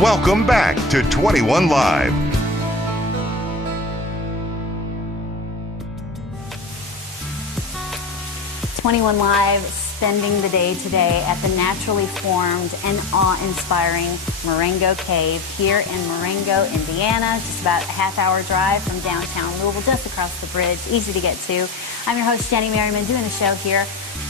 Welcome back to 21 Live. Live, spending the day today at the naturally formed and awe-inspiring Marengo Cave here in Marengo, Indiana. Just about a half-hour drive from downtown Louisville, just across the bridge, easy to get to. I'm your host, Jenny Merriman, doing the show here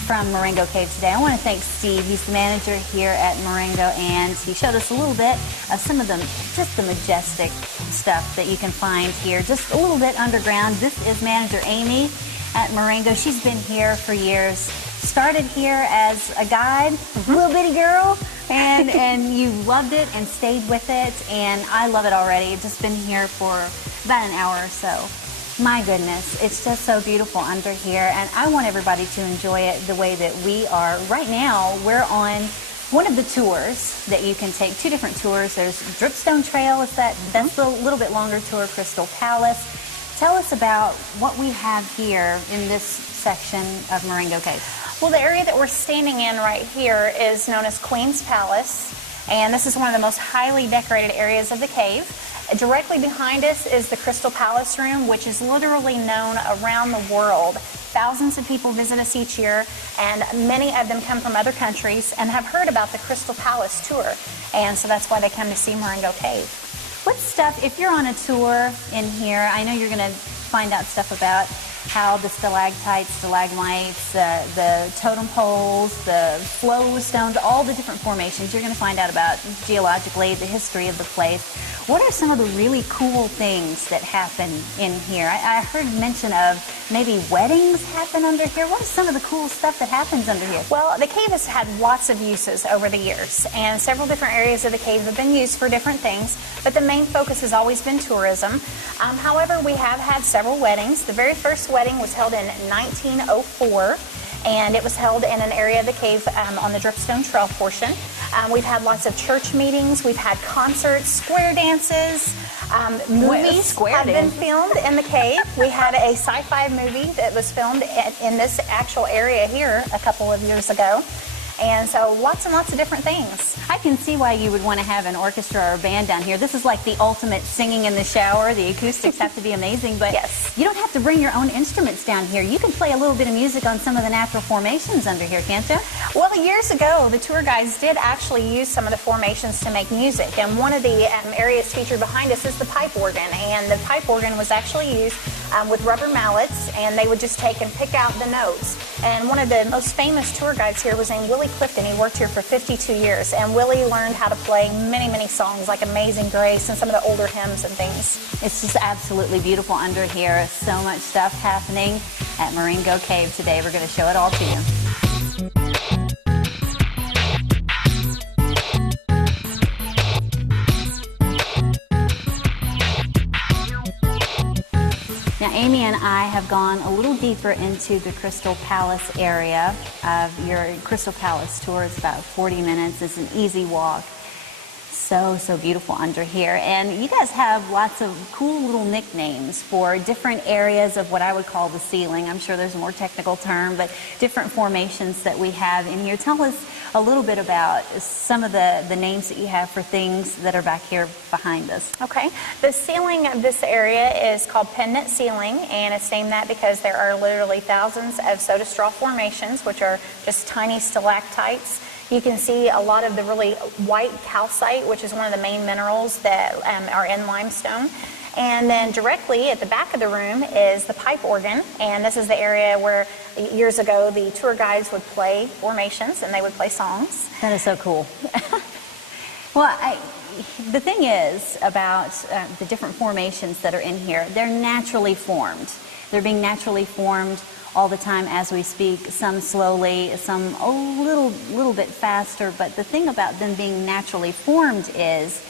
from Marengo Cave today. I want to thank Steve. He's the manager here at Marengo, and he showed us a little bit of some of just the majestic stuff that you can find here, just a little bit underground. This is manager Amy at Marengo. She's been here for years. Started here as a guide, little bitty girl, and you loved it and stayed with it, and I love it already. Just been here for about an hour or so. My goodness, it's just so beautiful under here, and I want everybody to enjoy it the way that we are. Right now, we're on one of the tours that you can take, two different tours. There's Dripstone Trail, that's the little bit longer tour, Crystal Palace. Tell us about what we have here in this section of Marengo Cave. Well, the area that we're standing in right here is known as Queen's Palace, and this is one of the most highly decorated areas of the cave. Directly behind us is the Crystal Palace Room, which is literally known around the world. Thousands of people visit us each year, and many of them come from other countries and have heard about the Crystal Palace tour, and so that's why they come to see Marengo Cave. What stuff, if you're on a tour in here, I know you're going to find out stuff about how the stalactites, stalagmites, the totem poles, the flow stones, all the different formations. You're going to find out about geologically the history of the place. What are some of the really cool things that happen in here? I heard mention of maybe weddings happen under here. What is some of the cool stuff that happens under here? Well, the cave has had lots of uses over the years, and several different areas of the cave have been used for different things, but the main focus has always been tourism. However, we have had several weddings. The very first wedding was held in 1904, and it was held in an area of the cave on the Dripstone Trail portion. We've had lots of church meetings, we've had concerts, square dances, movies have been filmed in the cave. We had a sci-fi movie that was filmed in this actual area here a couple of years ago. And so lots and lots of different things. I can see why you would want to have an orchestra or a band down here. This is like the ultimate singing in the shower. The acoustics have to be amazing, but yes, you don't have to bring your own instruments down here. You can play a little bit of music on some of the natural formations under here, can't you? Well, years ago, the tour guides did actually use some of the formations to make music, and one of the areas featured behind us is the pipe organ, and the pipe organ was actually used with rubber mallets, and they would just take and pick out the notes. And one of the most famous tour guides here was named Willie Clifton. He worked here for 52 years, and Willie learned how to play many, many songs like Amazing Grace and some of the older hymns and things. It's just absolutely beautiful under here. So much stuff happening at Marengo Cave today. We're going to show it all to you. Now, Amy and I have gone a little deeper into the Crystal Palace area of your Crystal Palace tour. It's about 40 minutes. It's an easy walk. So beautiful under here. And you guys have lots of cool little nicknames for different areas of what I would call the ceiling. I'm sure there's a more technical term, but different formations that we have in here. Tell us a little bit about some of the names that you have for things that are back here behind us. Okay. The ceiling of this area is called Pendant Ceiling, and it's named that because there are literally thousands of soda straw formations, which are just tiny stalactites. You can see a lot of the really white calcite, which is one of the main minerals that are in limestone. And then directly at the back of the room is the pipe organ, and this is the area where years ago the tour guides would play formations and they would play songs. That is so cool. Well, the thing is about the different formations that are in here, they're naturally formed. They're being naturally formed all the time as we speak, some slowly, some a little bit faster, but the thing about them being naturally formed is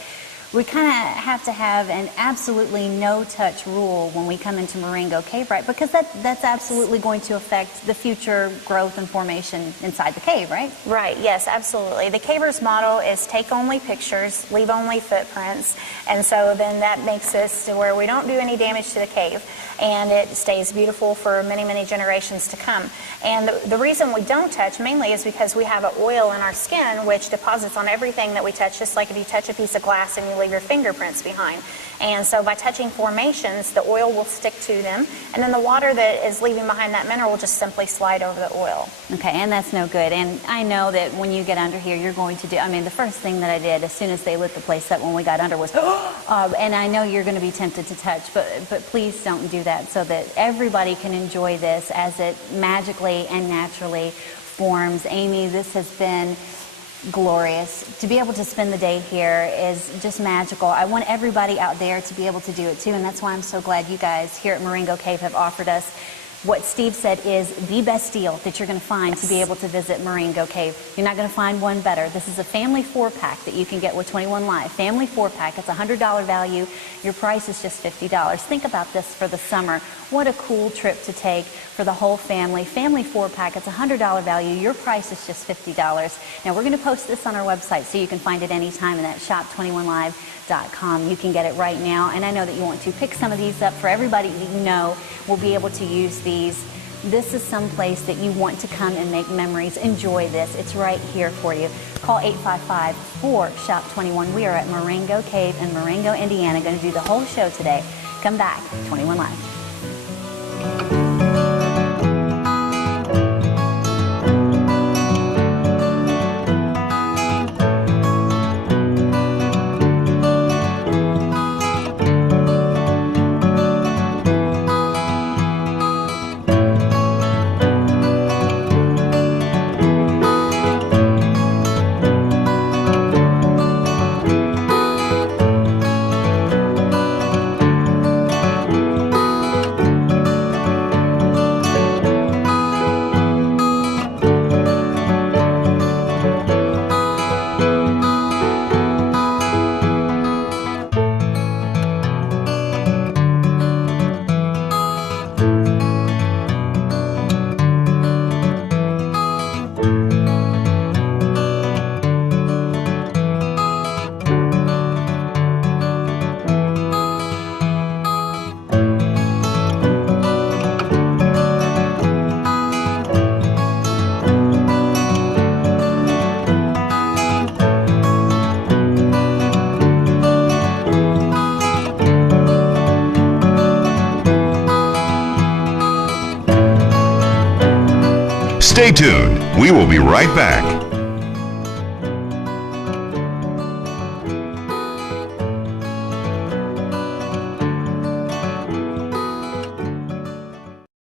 we kind of have to have an absolutely no-touch rule when we come into Marengo Cave, right? Because that's absolutely going to affect the future growth and formation inside the cave, right? Right, yes, absolutely. The Caver's model is take only pictures, leave only footprints, and so then that makes us to where we don't do any damage to the cave, and it stays beautiful for many, many generations to come. And the reason we don't touch mainly is because we have an oil in our skin which deposits on everything that we touch, just like if you touch a piece of glass and you leave your fingerprints behind. And so by touching formations, the oil will stick to them, and then the water that is leaving behind that mineral will just simply slide over the oil. Okay, and that's no good. And I know that when you get under here, you're going to do, I mean, the first thing that I did as soon as they lit the place up when we got under was, and I know you're going to be tempted to touch, but please don't do that so that everybody can enjoy this as it magically and naturally forms. Amy, this has been glorious. To be able to spend the day here is just magical. I want everybody out there to be able to do it too, and that's why I'm so glad you guys here at Marengo Cave have offered us what Steve said is the best deal that you're going to find to be able to visit Marengo Cave. You're not going to find one better. This is a family 4-pack that you can get with 21 Live. Family 4-pack. It's a $100 value. Your price is just $50. Think about this for the summer. What a cool trip to take for the whole family. Family 4-pack. It's a $100 value. Your price is just $50. Now, we're going to post this on our website so you can find it anytime, and that's shop21live.com. You can get it right now, and I know that you want to pick some of these up for everybody that you know will be able to use these. This is some place that you want to come and make memories. Enjoy this. It's right here for you. Call 855-4SHOP21. We are at Marengo Cave in Marengo, Indiana. Going to do the whole show today. Come back, 21 Live. Stay tuned. We will be right back.